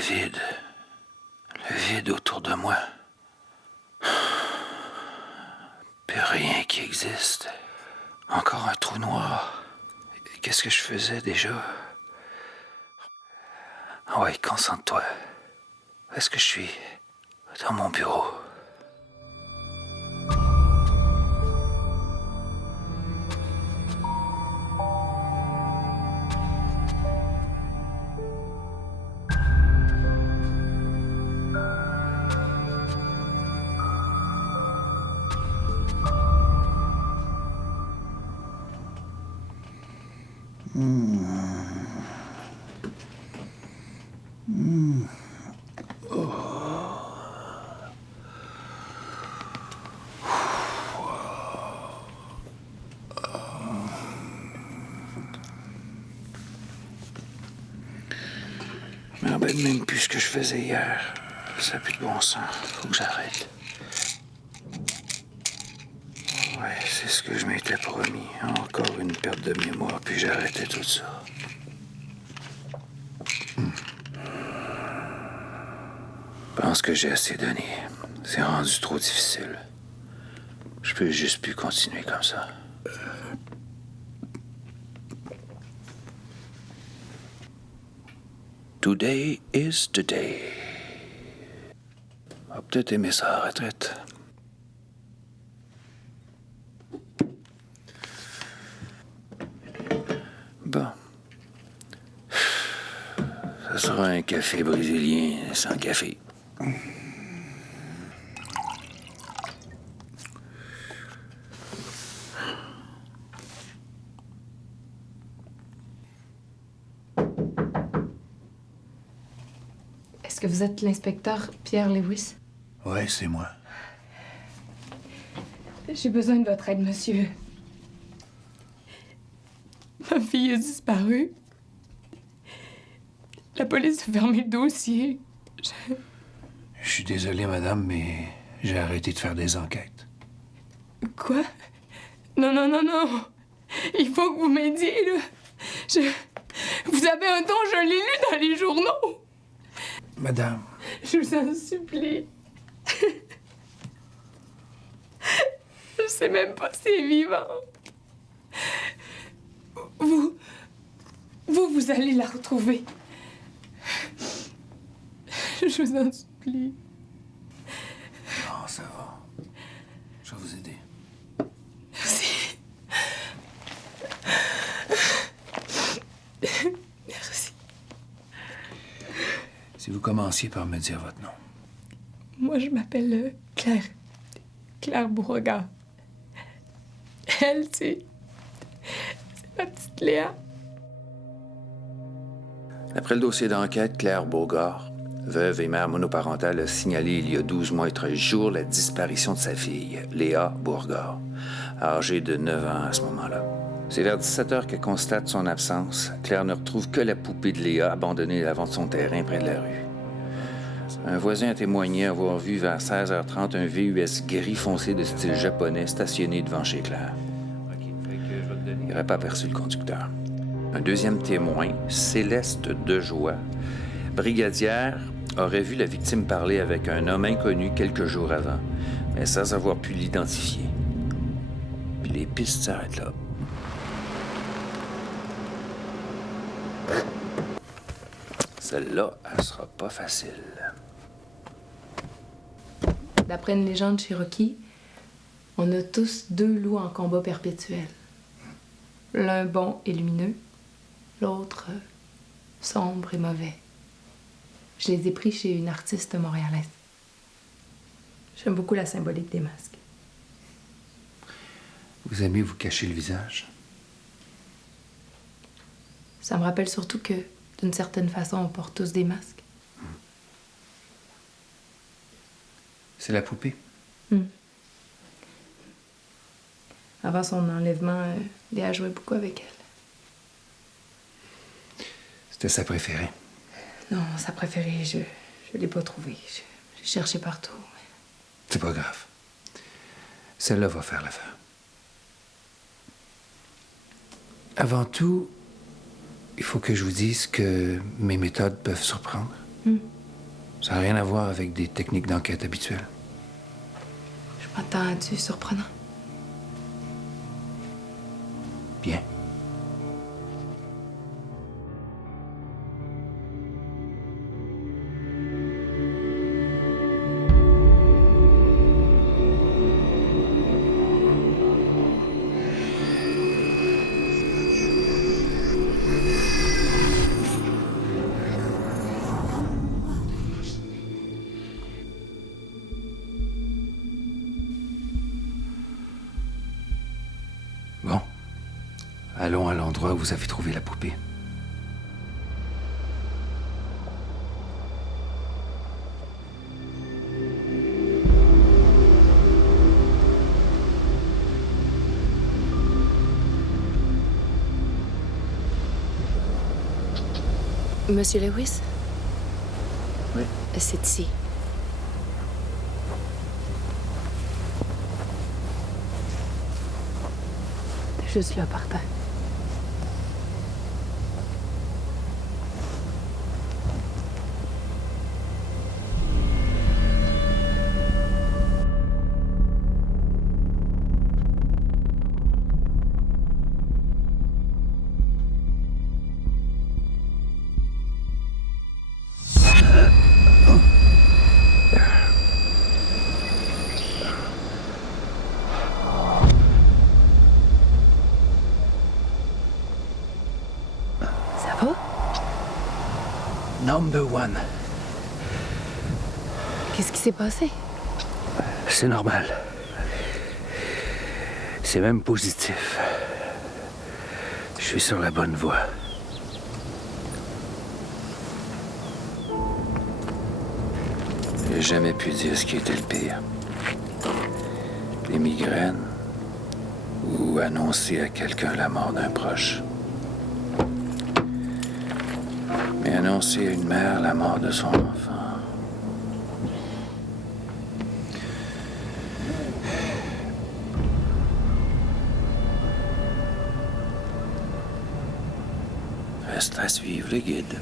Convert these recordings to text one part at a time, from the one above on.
vide. Le vide autour de moi. Plus rien qui existe. Encore un trou noir. Qu'est-ce que je faisais déjà? Ah ouais, concentre-toi. Où est-ce que je suis? Dans mon bureau. Je me rappelle même plus ce que je faisais hier. Ça n'a plus de bon sens. Faut que j'arrête. Ouais, c'est ce que je m'étais promis. Encore une perte de mémoire, puis j'arrêtais tout ça. Je pense que j'ai assez donné. C'est rendu trop difficile. Je peux juste plus continuer comme ça. Today is the day. On va peut-être aimer ça à la retraite. Bon. Ça sera un café brésilien sans café. Est-ce que vous êtes l'inspecteur Pierre Lewis? Ouais, c'est moi. J'ai besoin de votre aide, monsieur. Ma fille a disparu. La police a fermé le dossier. Je suis désolé, madame, mais j'ai arrêté de faire des enquêtes. Quoi? Non, non, non, non. Il faut que vous m'aidiez, là. Vous avez un don, je l'ai lu dans les journaux. Madame, Je vous en supplie. Je sais même pas si elle est vivante. Vous allez la retrouver. Je vous en supplie. non, ça va. Je vais vous aider. Merci. Merci. Si vous commenciez par me dire votre nom. Moi, je m'appelle Claire. Claire Beauregard. Elle, c'est ma petite Léa. Après le dossier d'enquête, Claire Beauregard, veuve et mère monoparentale, a signalé il y a 12 mois et 13 jours la disparition de sa fille, Léa Beauregard, âgée de 9 ans à ce moment-là. C'est vers 17 heures qu'elle constate son absence. Claire ne retrouve que la poupée de Léa abandonnée à l'avant de son terrain près de la rue. Un voisin a témoigné avoir vu vers 16h30 un VUS gris foncé de style japonais stationné devant chez Claire. Il n'aurait pas aperçu le conducteur. Un deuxième témoin, Céleste Dejoie, brigadière, aurait vu la victime parler avec un homme inconnu quelques jours avant, mais sans avoir pu l'identifier. Puis les pistes s'arrêtent là. Celle-là, elle sera pas facile. D'après une légende cherokee, on a tous deux loups en combat perpétuel. L'un bon et lumineux, l'autre sombre et mauvais. Je les ai pris chez une artiste montréalaise. J'aime beaucoup la symbolique des masques. Vous aimez vous cacher le visage? Ça me rappelle surtout que, d'une certaine façon, on porte tous des masques. C'est la poupée? Avant son enlèvement, Léa jouait beaucoup avec elle. C'était sa préférée. Non, sa préférée, je l'ai pas trouvée. J'ai cherché partout. C'est pas grave. Celle-là va faire l'affaire. Avant tout, il faut que je vous dise que mes méthodes peuvent surprendre. Ça n'a rien à voir avec des techniques d'enquête habituelles. Je m'attends à du surprenant. Bien. Bon. Allons à l'endroit où vous avez trouvé la poupée. Monsieur Lewis? Oui. C'est ici. T'es juste là par terre. Ça va? Number one. Qu'est-ce qui s'est passé? C'est normal. C'est même positif. Je suis sur la bonne voie. J'ai jamais pu dire ce qui était le pire. Les migraines ou annoncer à quelqu'un la mort d'un proche. Mais annoncer à une mère la mort de son enfant. Reste à suivre le guide.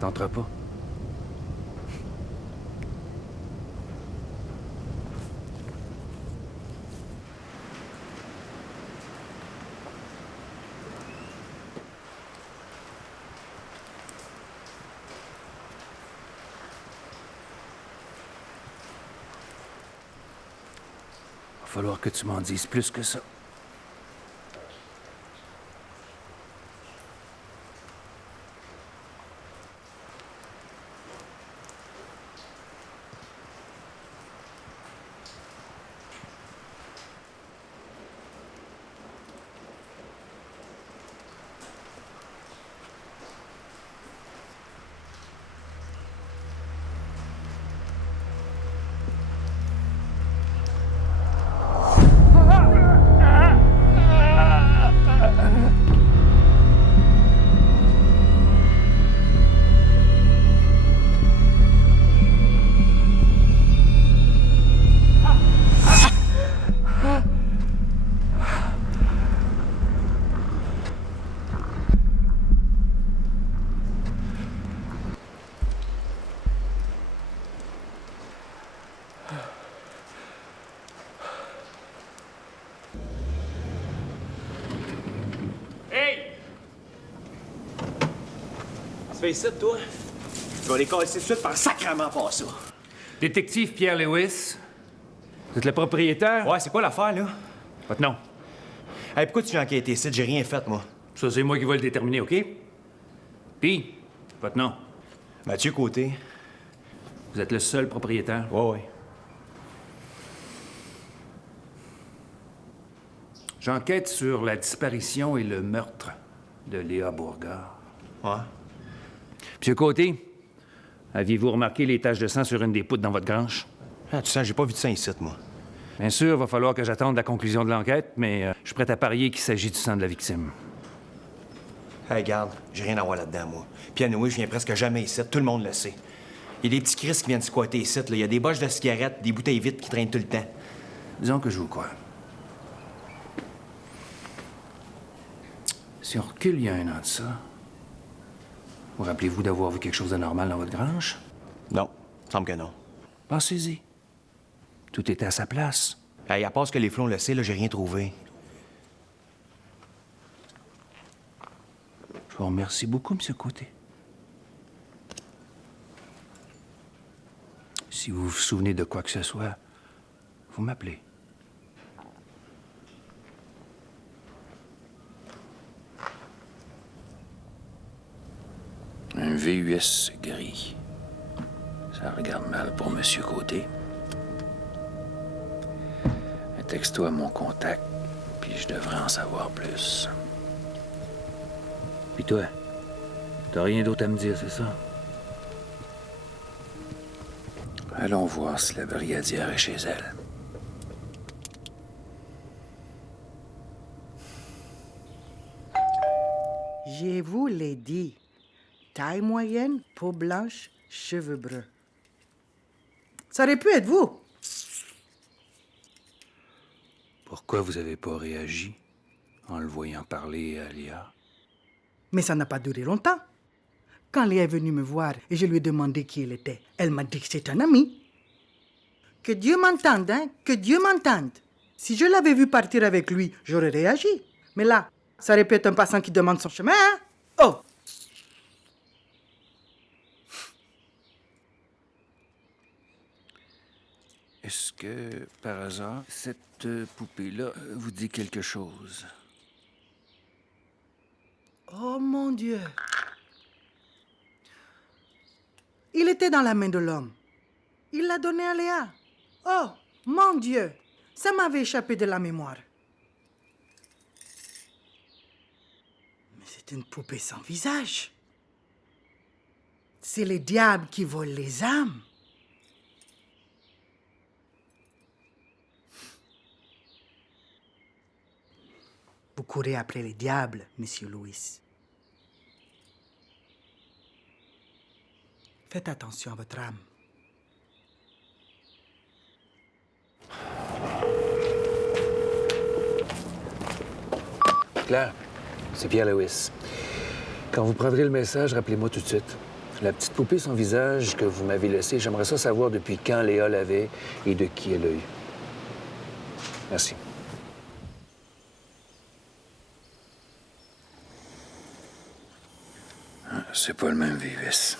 T'entras pas? Va falloir que tu m'en dises plus que ça. Fais ici, toi. Je vais les casser tout de suite par sacrement pas ça. Détective Pierre Lewis. Vous êtes le propriétaire? Ouais, c'est quoi l'affaire, là? Votre nom. Hey, pourquoi tu viens enquêter ici? J'ai rien fait, moi. Ça, c'est moi qui vais le déterminer, OK? Puis, votre nom. Mathieu Côté, Vous êtes le seul propriétaire? Oui. J'enquête sur la disparition et le meurtre de Léa Beauregard. Ouais. Monsieur Côté, aviez-vous remarqué les taches de sang sur une des poutres dans votre grange? Ah, tu sais, j'ai pas vu de sang ici, moi. Bien sûr, va falloir que j'attende la conclusion de l'enquête, mais je suis prêt à parier qu'il s'agit du sang de la victime. Hey, garde, j'ai rien à voir là-dedans, moi. Puis à Noé, je viens presque jamais ici, tout le monde le sait. Il y a des petits Chris qui viennent squatter ici, là. Il y a des boches de cigarettes, des bouteilles vides qui traînent tout le temps. Disons que je vous crois. Si on recule il y a un an de ça, vous rappelez-vous d'avoir vu quelque chose d'anormal dans votre grange? Non, semble que non. Pensez-y. Tout était à sa place. Hey, à part ce que les flots le sait, là, j'ai rien trouvé. Je vous remercie beaucoup, M. Côté. Si vous vous souvenez de quoi que ce soit, vous m'appelez. Un VUS gris. Ça regarde mal pour M. Côté. Un texto à mon contact, puis je devrais en savoir plus. Puis toi, t'as rien d'autre à me dire, c'est ça? Allons voir si la brigadière est chez elle. Je vous l'ai dit. Taille moyenne, peau blanche, cheveux bruns. Ça aurait pu être vous. Pourquoi vous avez pas réagi en le voyant parler à Léa? Mais ça n'a pas duré longtemps. Quand Léa est venue me voir et je lui ai demandé qui elle était, elle m'a dit que c'est un ami. Que Dieu m'entende, hein? Que Dieu m'entende. Si je l'avais vu partir avec lui, j'aurais réagi. Mais là, ça aurait pu être un passant qui demande son chemin, hein? Oh! Est-ce que, par hasard, cette poupée-là vous dit quelque chose? Oh mon Dieu! Il était dans la main de l'homme. Il l'a donné à Léa. Oh, mon Dieu! Ça m'avait échappé de la mémoire. Mais c'est une poupée sans visage. C'est les diables qui volent les âmes. Vous courez après les diables, Monsieur Louis. Faites attention à votre âme. Claire, c'est Pierre Lewis. Quand vous prendrez le message, rappelez-moi tout de suite. La petite poupée sans visage que vous m'avez laissée, j'aimerais ça savoir depuis quand Léa l'avait et de qui elle l'a eu. Merci. C'est pas le même VUS.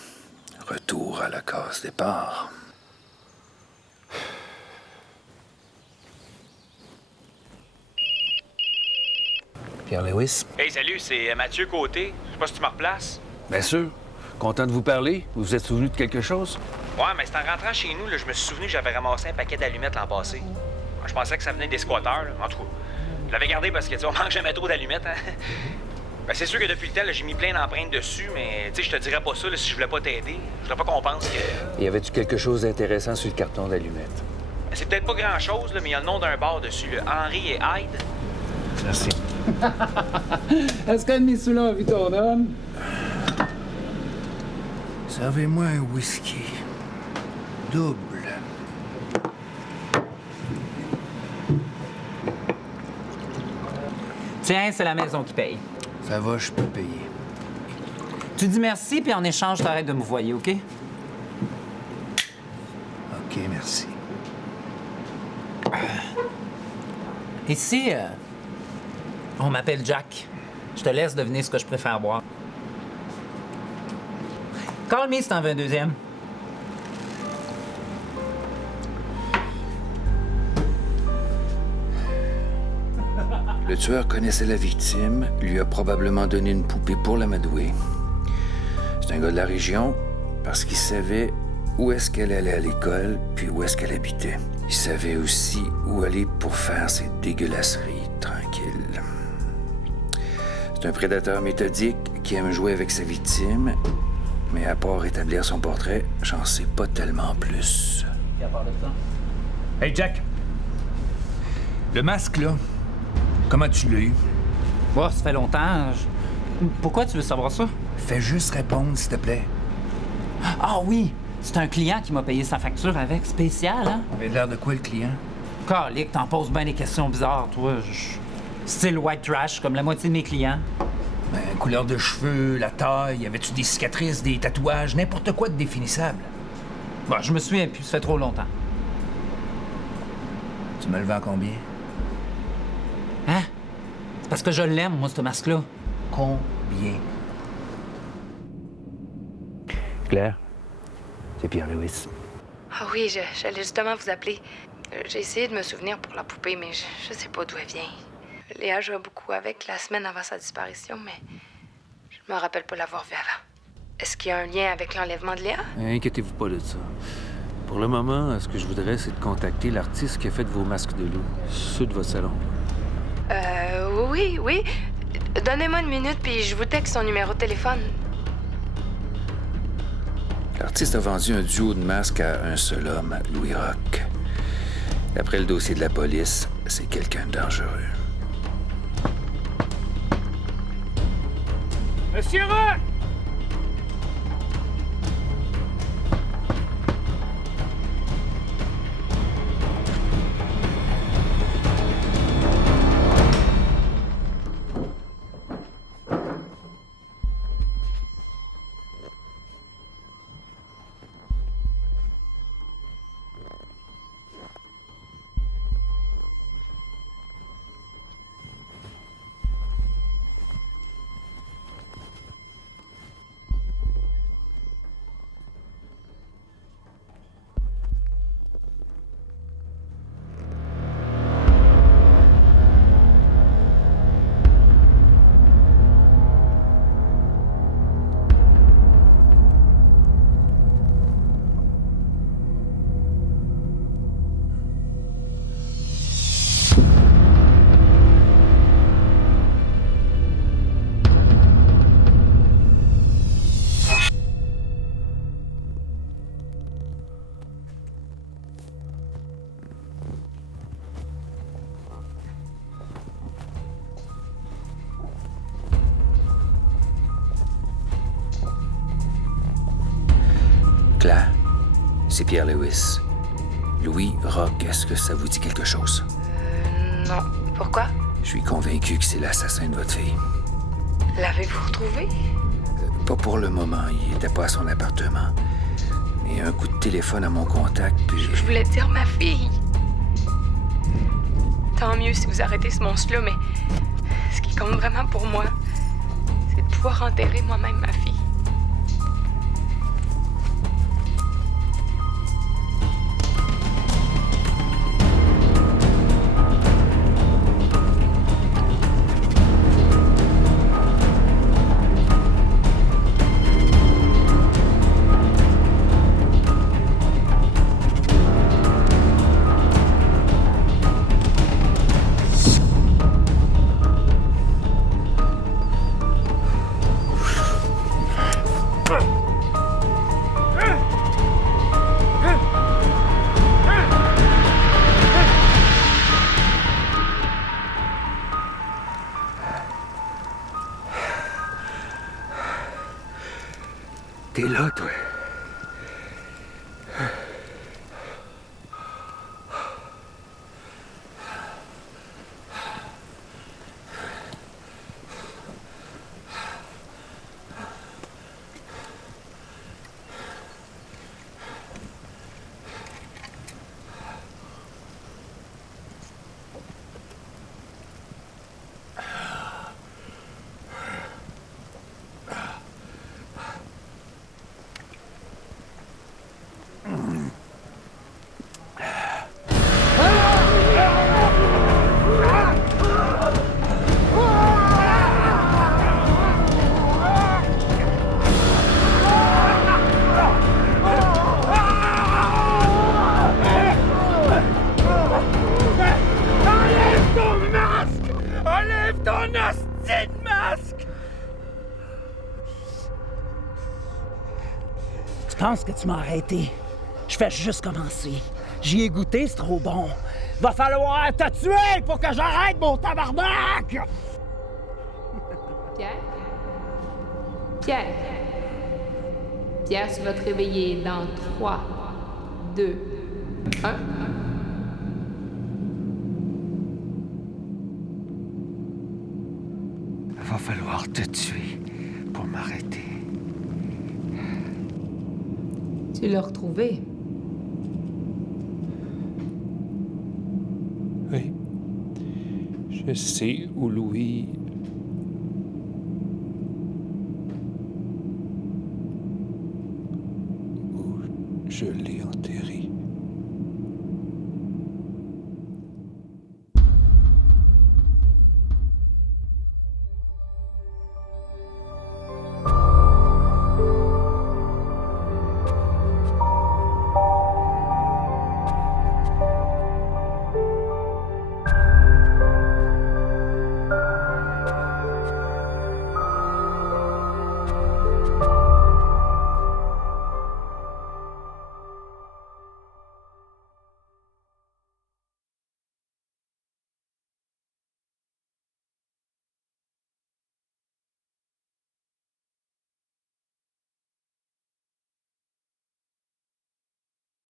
Retour à la case départ. Pierre Lewis? Hey, salut, c'est Mathieu Côté. Je sais pas si tu me replaces. Bien sûr. Content de vous parler. Vous vous êtes souvenu de quelque chose? Ouais, mais c'est en rentrant chez nous, là, je me suis souvenu que j'avais ramassé un paquet d'allumettes l'an passé. Je pensais que ça venait des squatteurs, là. En tout cas, je l'avais gardé parce que, tu sais, on mange jamais trop d'allumettes, hein. Ben, c'est sûr que depuis le temps, là, j'ai mis plein d'empreintes dessus, mais, tu sais, je te dirais pas ça là, si je voulais pas t'aider. Je voudrais pas qu'on pense que... Y avait-tu quelque chose d'intéressant sur le carton d'allumettes? Ben, c'est peut-être pas grand-chose, là, mais il y a le nom d'un bar dessus, là. Henry et Hyde. Merci. Est-ce qu'un de mes sous-là a vu ton homme? Servez-moi un whisky. Double. Tiens, c'est la maison qui paye. Ça va, je peux payer. Tu dis merci, puis en échange, t'arrêtes de me voyer, OK? OK, merci. Ici, on m'appelle Jack. Je te laisse deviner ce que je préfère boire. Call me si t'en veux un deuxième. Le tueur connaissait la victime, lui a probablement donné une poupée pour l'amadouer. C'est un gars de la région parce qu'il savait où est-ce qu'elle allait à l'école, puis où est-ce qu'elle habitait. Il savait aussi où aller pour faire ses dégueulasseries tranquilles. C'est un prédateur méthodique qui aime jouer avec sa victime, mais à part établir son portrait, j'en sais pas tellement plus. Et à part de ça? Hey, Jack! Le masque, là, comment tu l'as eu? Bon, ça fait longtemps. Pourquoi tu veux savoir ça? Fais juste répondre, s'il te plaît. Ah oui! C'est un client qui m'a payé sa facture avec. Spécial, hein? Il avait l'air de quoi, le client? Calique, t'en poses bien des questions bizarres, toi. Style white trash, comme la moitié de mes clients. Ben, couleur de cheveux, la taille, y avait-tu des cicatrices, des tatouages, n'importe quoi de définissable? Bon, je me souviens plus, ça fait trop longtemps. Tu me le vends combien? Hein? C'est parce que je l'aime, moi, ce masque-là. Combien? Claire, c'est Pierre Lewis. Ah oui, j'allais justement vous appeler. J'ai essayé de me souvenir pour la poupée, mais je sais pas d'où elle vient. Léa jouait beaucoup avec la semaine avant sa disparition, mais je me rappelle pas l'avoir vue avant. Est-ce qu'il y a un lien avec l'enlèvement de Léa? Inquiétez-vous pas de ça. Pour le moment, ce que je voudrais, c'est de contacter l'artiste qui a fait vos masques de loup, ceux de votre salon. Oui. Donnez-moi une minute, puis je vous texte son numéro de téléphone. L'artiste a vendu un duo de masques à un seul homme, Louis Roch. D'après le dossier de la police, c'est quelqu'un de dangereux. Monsieur Roch! Claire, c'est Pierre Lewis. Louis Roch, est-ce que ça vous dit quelque chose? Non. Pourquoi? Je suis convaincu que c'est l'assassin de votre fille. L'avez-vous retrouvé? Pas pour le moment, il était pas à son appartement. Mais un coup de téléphone à mon contact, puis... Je voulais dire ma fille. Tant mieux si vous arrêtez ce monstre-là, mais ce qui compte vraiment pour moi, c'est de pouvoir enterrer moi-même ma fille. T'es là, toi. Enlève ton hostie de masque! Tu penses que tu m'as arrêté? Je fais juste commencer. J'y ai goûté, c'est trop bon. Va falloir te tuer pour que j'arrête mon tabarnak! Pierre? Pierre? Pierre, tu vas te réveiller dans 3, 2, 1. Va falloir te tuer pour m'arrêter. Tu l'as retrouvé. Oui. Je sais où Louis